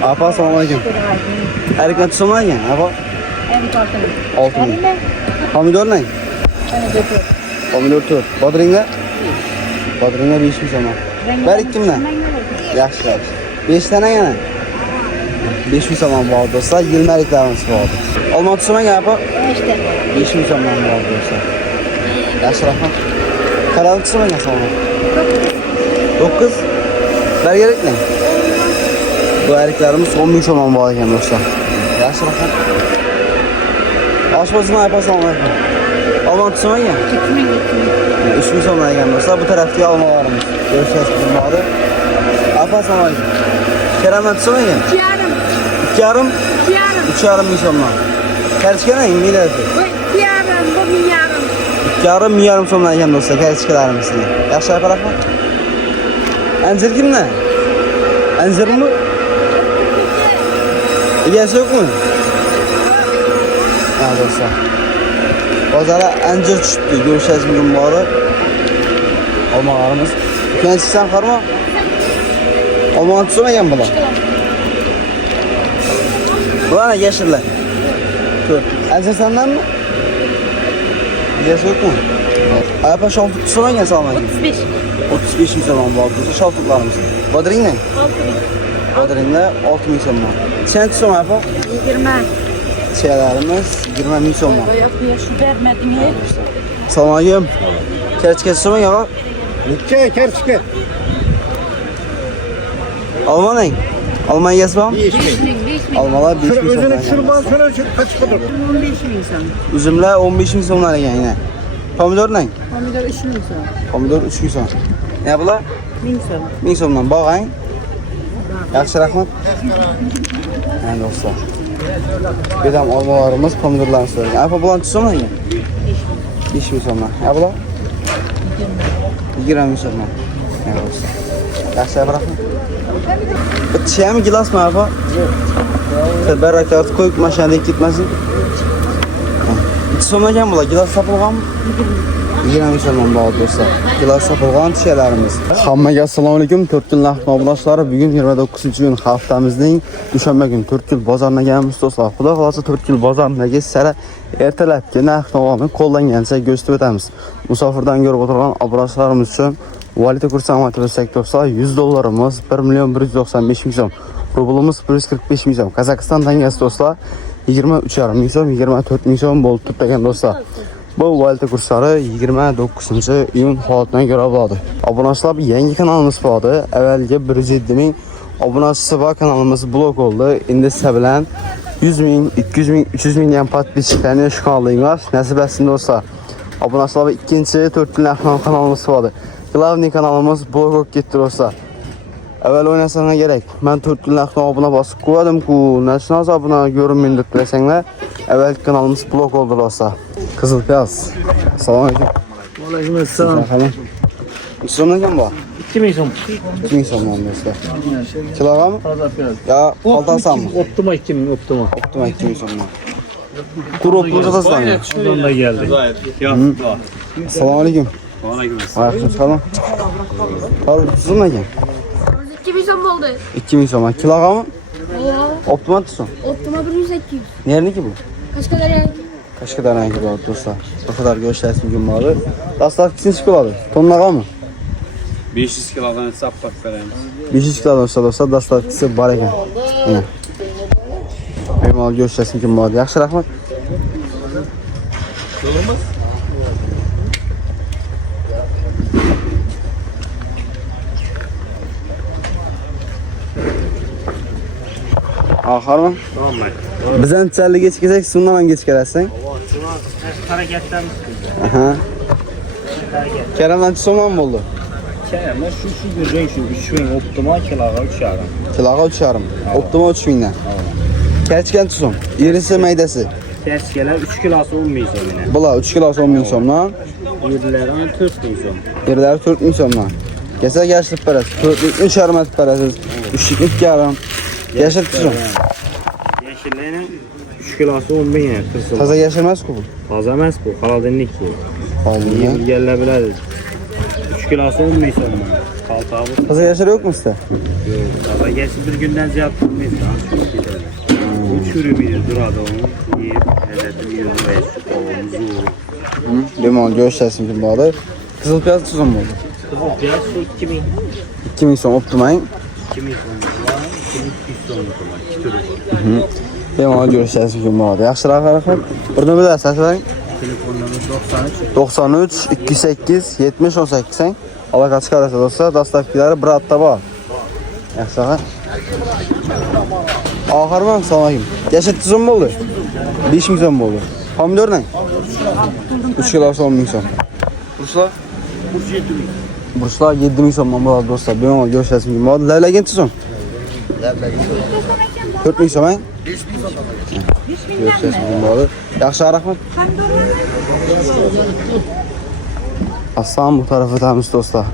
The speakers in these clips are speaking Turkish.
Apa assalomualaikum. Erkan tushunmagan, apa? Evet, 6 ming. Pomidor ne? Pomidor 4. Bodringga? Bodringga 5 ming so'm. Ber 2 mingdan. Yaxshi, yaxshi. 5 tane yana. 5 ming so'm bor do'stlar, 20 liklarimiz bor. Olma tushunmagan, apa? 5 ming so'm bor do'stlar. Yaxshi, rahmat. Qaral tushunmagan so'm. 9. Ber gerek ne? Bu eriklerimiz 10 ming so'm bor ekan do'stlar. Yaxshi, rahmat. Aşmasını yapasam var. Alman tutsana ya. 3 ming so'mdan ekan do'stlar. Bu tarafdagi olmalarimiz. Görüşürüz bizim bağlı. Yapasam var. Kerem'den tutsana ya. 2,5. 3,5 ming so'mdan. Kerçkene mi mileti? 2,5 ming so'mdan ekan do'stlar. Kerçkelerimiz. Yaxshi yaparak mı? Anzir kimde? Anzir mi? Egasi yok mu? Ha dostlar. Bozara anjir tushibdi. Görüşeceğiz bugün bari. Olmalarimiz. Keyin chiqsam qarma. Olmagan tushmagan bular. Bular yashillar. Ko'p. Anjir sandanmi? Egasi yo'qmi? Apa shofut tushmagan salmagan. 35 ming so'm bor. Bu shofutlarimiz. Bodring ne? 6 ming. Bodringda 6 ming so'm. Sen tushma apa? 20. Şeylerimiz 20 ming so'm. Şu vermedim ya. Assalomu Kerchka so'm ya. Necha kerchka? Olmaning. Olmay yasam? 5 ming. Almalar 5 ming so'm. O'zini tushirman, sana kaç qilib? 15 ming so'm. Üzümler 15 ming so'mlar ekan yine. Pomidor ne? Pomidor 3 ming so'm. Pomidor 3 ming so'm. Ne bular? 1000 so'm. 1000 so'mdan bog'ang. Yaxshi rahmat. Endi do'stlar. Bedam olmalarimiz pomidorlarni so'ragan. Apa bularni tushunmi ekan? 5 ming so'mdan. Ya bular? 20 ming so'mdan. Ya do'stlar. Yaxshi rahmat. Bitti mi gilas mı apa? Barakat koyup maşinada gitmesin. Bitti so'mdan bular. Gilas sotilgan mı? 20 ming so'mdan bor do'stlar. Gilas sotilgan tishalarimiz. Hammaga assalomu alaykum. 4 kun vaqt obunachilari. Bugun 29-kun haftamizning dushanba kuni 4 kun bozorga kelamiz do'stlar. Xudo xolasa 4 kun bozorga sara ertalabki narx-navoni qo'llangancha ko'rsatib o'tamiz. Musofirdan ko'rib o'tirgan obunachilarimiz uchun valyuta kursi amal qilsak do'stlar, $100 1,195 ming so'm. Rublimiz 145 ming so'm. Qozog'iston tangasi do'stlar 23,5 ming so'm, 24 ming so'm bo'lib turgan do'stlar. Bu valyuta kurslari 29-iyun holatidan ko'ra bo'ladi. Obunachilar yangi kanalimiz bor. Avvalgi 107 ming obunachisi bor kanalimiz blok oldu. Endi siz bilan 100 ming, 200 ming, 300 ming yan podpischilarni shu kanalinglar. Nasib etsin do'stlar. Obunachilar ikkinchi 4 kunlik kanalimiz bor. Glavniy kanalimiz blok olib ketdi do'stlar. Avval o'ynasanglar kerak. Men 4 kunlik obuna bosib qo'ydim-ku, national obuna ko'rinmaydi deb desanglar, avval kanalimiz blok oldu do'stlar. Kızıl Piyaz. Assalomu alaykum. Alaykum assalom. So'mdan kam bor? 2 ming so'm. 2 ming so'mdan do'stlar. Kilogrammi? Toza piyaz. Ya qaltasammi? Optima 2 ming, optima. Optima 2 ming so'mdan. Kurop uzatasizlarmi? Şuradan da geldi. Assalomu alaykum. Aleyküm selam. Hadi tuzun ekan? 2 ming so'm bo'ldi. 2 ming so'm. Kilogrammi? Optima tuzun. Optima 1800. Nerniki bu? Qashqadaryo. Qashqadaryoga bordi do'stlar. Bu qadar go'shtlar mumkin bo'ladi. Dastlabkisi necha bo'ladi? Tonnagami? 500 kilodan sappak veremiz. 500 kilo do'stlar, dastlabkisi bor ekan. Mana. Bemalol go'shtlar mumkin bo'ladi. Yaxshi rahmat. Yo'limiz? Oxirmi? Tamam. Biz anchalik kech kelsak, sundan ham kech kelasizsan. Hareketlerimiz. Aha. Kerem'den so'm bo'ldi. Kerem şu göreceğin şu 3 ming optima kiloga 3,5. Kiloga 3,5. Optima 3 mingdan. Kerchkan so'm. Irisi maydasi. Kerchkeler 3 kilosu 10 ming so'm yine. Bular 3 kilosi 10 ming so'mdan. Yerlerin 4 ming so'm. Yerlari 4 ming so'mdan. Kesak yashirib berasiz. 4lik 3,5 atib berasiz. 3lik 2,5. Yashirib so'm. Yeşillerin 3 kilosu 10 ming yine. Toza yashirmas-ku bu. Toza emas bu, xolodilnik bu. Oldinga. Yerler biladi. 3 kilosu 10 ming so'm. Sağ ol. Kızı yaşar yok mu sizde? Sabah gelsin bir günden ziyade tutmayız. Çok gider. Bu çürümüyor. Durada onu. Yiyip, hedefim yiyor. Ve süt oğlunuzu. Bemal göstersin kim bağlı. Kızıl piyaz tuzun mu oldu? Kızıl piyaz şu 2000. 2000 son optimayın. 2000 sonra. 2200 sonra. 2 türü var. Bemal göstersin kim bağlı. Yaxşılar qaraqlar. Bir nömrə əsaslayın. Telefonlarımız 93. 93 208 70 18 sen. Allah kaç karası olsa dastavkileri bir hatta var. Yaxşılar. Ağarman salayım. Yaşat tuzun mu oldu? 5 000 son mu oldu? Pomidor ne? 3 kilo 10 000 son. Burslar? Burç 7000. Burslar 7 000 son mu oldu dostlar? Benim ol görüşəsin gibi oldu. Levlegen tuzun? 4 000 son ben? 5 000 son. Görüşəsin gibi oldu. Yaxşı Rahmat. Aslan bu tarafı temiz dostlar.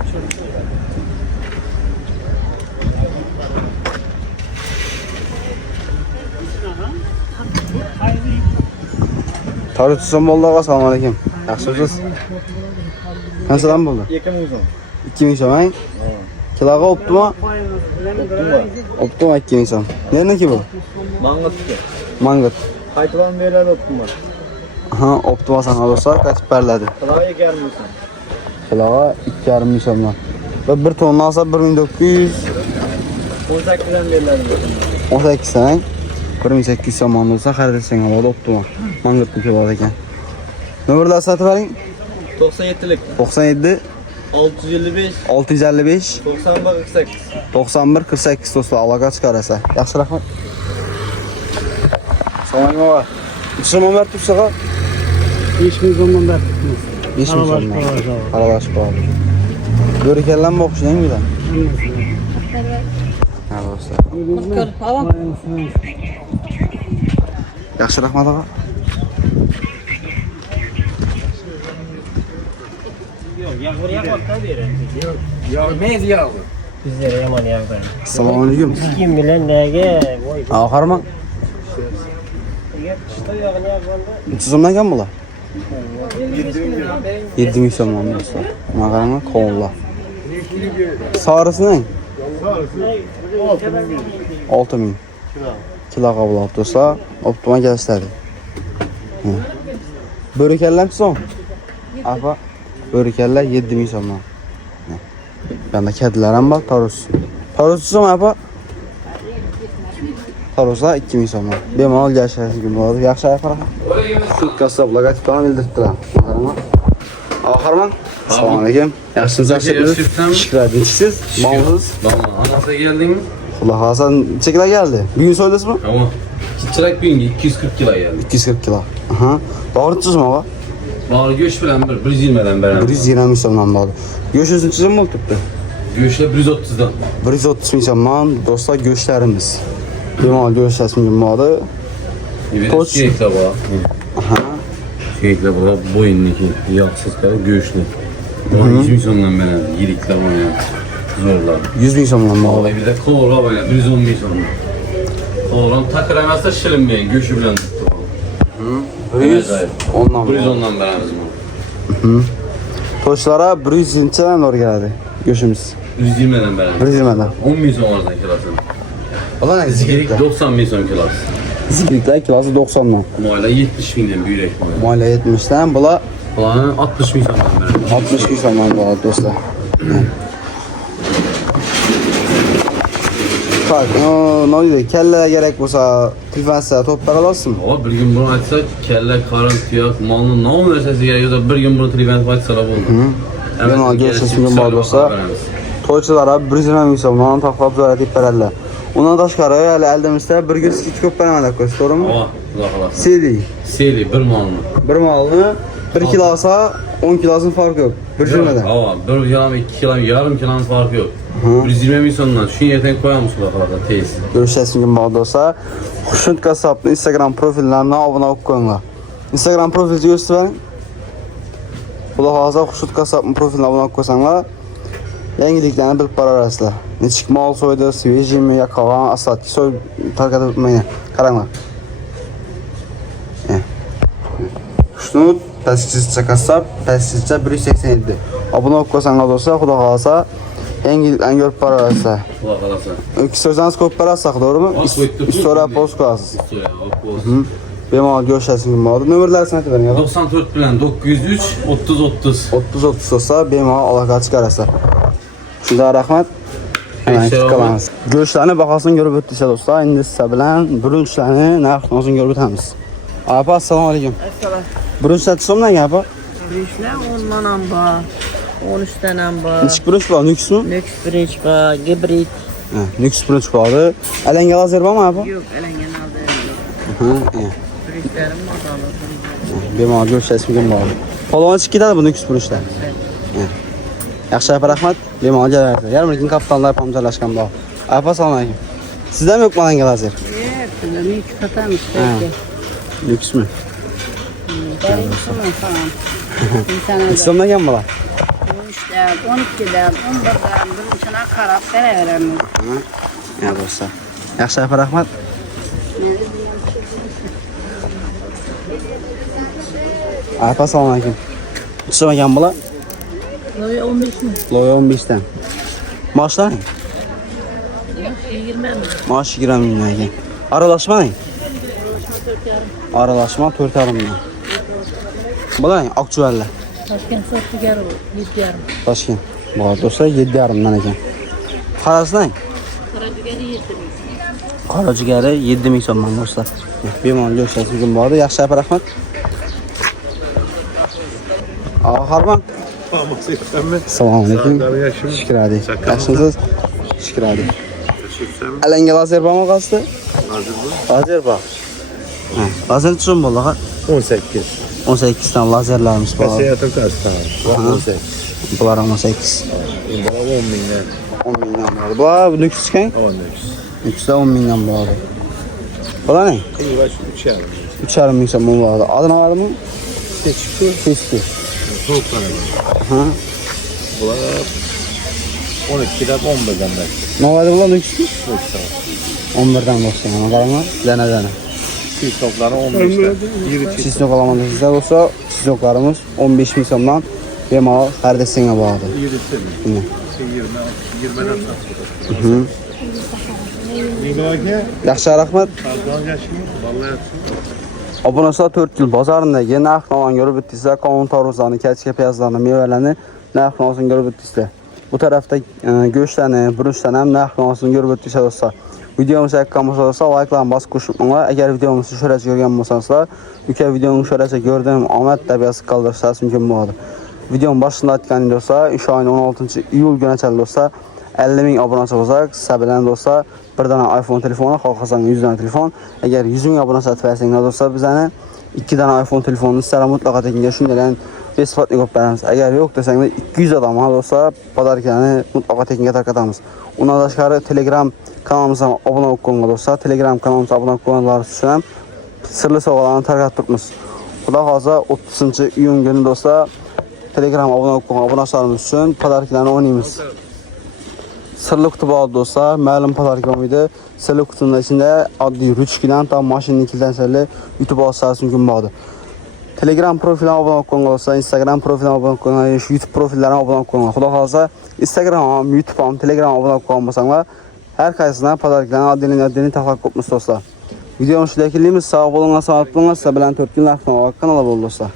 Tarih tuzun oldu. Assalamu alaikum. Yaxşısınız? Nasıl lan buldu? 2000 son ben? Kilaga optima? Optima 2000 son. Nerede ki bu? Mangat. Mangat. Kaytılan veriler okuma. Aha, optima sana dostlar kaçıp berledi. Klavye gelmiyorsun. Kilaga 2,5 milyondan. Ve bir tonla alsa 1900 18'den veriler 18 sene 1800 zamanında olsa kardeşsen aladı optima. Mangat bir kilaga eken. Nömrələr satı verin. 97'lik. 97 655. 655 91 48. 91 48 dostlar alaqa çıxarasa. Yaxşı Rahmat. Salam ağa. Düşmən var tutsağa 5000 zaman ver. 5 milyon. Aralaş bağlı. Görükələn boxş nə mi? Ha dostlar. Tamam. Yaxşı Rahmat ağa. Yağmur yağmakta verin. Bizlere yaman yağdı. Assalamu alaikum. Kim bilen nege? Vay. Ağa Harman. Tuzumdan kam bula? 7 milyon man dostlar. Mağarana kolla. Sarısı ne? 6 min. Kilaga bula dostlar. Optima gəlişləri. Börəkəllər son. Apa. Börəkəllər 7 milyon man. Yanda kedilərəm bax, tarus. Tarusçu mu apa? Taruslar 2 milyon man. Bemal gəlişləri gün buladı. Yaxşı ayaqlara. Şu kasab logotipini bildirtdiler. Ağa Harman. Assalamu alaikum. Yaxşısınız, yaxşısınız. Şükür edin. Siz, malınız. Anası geldin mi? Allah Hasan çekiler geldi. Bir gün söylediniz mi? Tamam. Çırak bir gün 240 kilo geldi. 240 kilo. Aha. Doğrultusuz mu baba? Bağlı göç bilen 120'den beraber. 120 milyondan bağlı. Göğsünüzün çizim mi tuttu? Göçle 130'dan. 130 milyondan dostlar göğüslerimiz. Bemal göğüslerimiz bağlı. Evet, Koç. şeyekle bağlı. Aha. Şeyekle bağlı boyunluki, yağsız kadar göğüslü. 100 milyondan beraber. Yirikle bağlı. Zorlar. 100 milyondan bağlı. Vallahi bir de kola böyle 110 milyondan. Kolan takıramazsa şilinmeyin, göçü bilen tuttu. 100 ondan 110'dan beraber mi? Toşlara 100 inçeden doğru geldi. Göğsümüz. 120'den beraber. 120'den. 10 milyon oradan kilasını. Valla ne Zigirik 90 milyon kilosu. Zikirlikler kilosu 90'dan. Muayla 70 milyon büyük muayla. Muayla 70'den. Bula Falan 60 milyondan beraber. 60 milyondan bağlı dostlar. Bak, ne oluyor? Kellere gerek olsa, tüfense toplar alasın. Ama bir gün bunu açsak kelle, karın, tüyak, malının ne olma nesesi gerekiyorsa bir gün bunu trivent açsalar olur. Bemal göğsüsünün bağlı olsa, toyçulara 120 milyondan taklap zörətib verərlər. Ondan daşqarı, hələ əldəmizdə bir gün hiç köp verəmədik qoyuz, doğru mu? Ama kulak Seydik. Seyli bir malını. Bir malını 1 kilosa 10 kilosun farkı yok. Bir cümleden. Ama 1 kilam, 2 kilam, yarım kilanın farkı yok. 120 milyondan şu yeten koyalım kulaklarda tez. Görüşəsin gün bağlı olsa, Xuşund Kasab'ın Instagram profillərinə abunə olub qoyunlar. Instagram profilci göstərin. Kulaq ağza Xuşund Kasab'ın profilinə abunə olub qoysanlar, yeniliklərini bilib bararasılar. Ne çıkma soydu, sveji mi, ya kalan, aslatki soy, tarkat etmeyin. Karanlar. Xuşnud, pəsizcə Kasab, pəsizcə 187. Abunə olub qoysanlar olsa, Xuda qalasa, Engellikten görüp bararsa. Kulak alasa. İki sözleriniz koyup bararsak doğru mu? Sonra post koyasınız. Soya, post. Bemal görüşəsin gün bağlı. Nömrələri sənə verin ya. 94 bilen 903 30 30. 30-30 olsa bemal alaka çıxarasa. Şunda rəhmət. Hemen tıkalanız. Görüşlərini baxasın görüb ötdüsə dostlar. İndi sizə bilən bürünçlərini nə yaxınızın görüb ötəmiz. Apa, assalamu alaikum. Assalam. Bürünçlər somla ya apa? Bürünçlər 10 manam var. 13 dənəm var. Neçik bürünç var? Nüks mü? Lüks bürünç var, gibrit. Nüks bürünç vardı. Ələngəl azərba mı apa? Yox, ələngen aldı. Bürünçlərim mazalı. Bemal görüşəsin gün bağlı. Polonun çıxıdadır bu nüks bürünçlər. Yaxşı apa rəhmət. Bemal gələrdir. Yarım ilkin kapitanlar pamcalaşqan bağlı. Apa, assalamu alaikum. Sizdə mi yox mu ələngəl azər? Sizə iki katarmış belki. Lüks mü? Ben insanım falan. İnsanlar da Somla gən bala? 13'den, 12'den, 11'den bürünçünə qarab verərəm. Ya dostlar. Yaxşı apa rəhmət. Apa, assalamu alaikum. Somla gən bala? Loya 15 mi? Loya 15'ten. Maaşlar ne? 20 mi? Maaş 20 mindən ekan. Aralaşma ne? Aralaşma 4,5 mindən. Bula ne? Akçuvarlar. Toshkent Sotigar 7,5. Toshkent. Bu dostlar 7,5 mindən ekan. Qarası ne? Qaracıgəri 7 mi? Qaracıgəri 7 ming so'mdan dostlar. Bemal görüşəsiz gün bağlı. Yaxşı apa rəhmət. Ağa Harman. Assalamu alaikum. Şükür adi. Yaxşısınız? Şükür adi. Ələngəl Azərbaycan qazdı? Azərbaycan. Lazer tutun bu lağa? 18. 18 tane lazerlərimiz var. Kasiyatın karşısında. 18. Bunlar 18. Bana 10 mindən. 10 mindən var. Bunlar bu nüks çıxan? 10 lüks. Nüksdə 10 mindən var. Bunlar ne? İyi baş 3 yarım. 3,5 ming so'm var. Adına var mı? Seçki. Fiski. Soğuk kanal. Ha. Bunlar 12'den 11'den ben. Ne var bunlar nüks? Lüks tamam. 11'den dostlar. Ana qarama. Dənə. Çiğ topları 15'den. Yürü çiğ. Siz yok alamadınız sizler olsa siz yoklarımız 15 ming so'mdan bemal hər dəstəyə bağlıdır. Yürü çiğ. Yine. 20'den satıyor. Bilgi Yaxşı rəhmət. Pardon yaşıyor. Vallahi yapsın. Abunəsə 4 yıl bazarındakı narxla görüb bitdiysə, qanun taruzlarını, kəlçikə piyazlarını, meyvələrini narxla görüb bitdiysə. Bu tərəfdə göçlərini, bürünçlərini həm narxla görüb bitdiysə dostlar. Videomuza haqqımız olsa like'larını basıb qoşulmalar. Əgər videomuzu şöhrəcə görən olsanızlar, ülkə videonu şöhrəcə gördüyüm Ahmet təbiyyəsi qaldırırsanız mümkün budur. Videonun başında etkilənin dostlar, iş ayının 16 iyul günə çəli dostlar, 50 min abunə olacaq. Səbilən dostlar, bir dənə iPhone telefonu, xalqasan 100 dənə telefon. Əgər 100 min abunə satıb dostlar, bizə 2 dənə iPhone telefonunu istərəm mutlaka təkinə şunların besplatlı qoyub verəmiz. Əgər yox desəng də 200 adama dostlar, padarikəni mutlaka təkinə tərqədəmiz. Ondan başqa Telegram kanalımıza abunə olun dostlar. Telegram kanalımıza abunə olanlar üçün sırlı soğalarını tərqət tutmuş. Bu da hazır 30 iyun günü dostlar. Telegram abunəçilərimiz üçün padariklərini oynayırız. Sırlı kutu bağlı dostlar. Məlum padarikləmiydi. Sırlı kutunun içində adlı rüçkilən tam maşının ikildən sərli YouTube alsarısın gün bağlıdır. Telegram profiline abunə olun dostlar. Instagram profiline abunə olun. YouTube profillərinə abunə olun. Xuda qalsa Instagram, YouTube, Telegram abunə olmasanlar hər qaysına padariklərin adını təxlaq qopmuş dostlar. Videonun şidəkiliyimiz sağ olun, sağ olun. Sizə bilən 4 günlər kanala bol dostlar.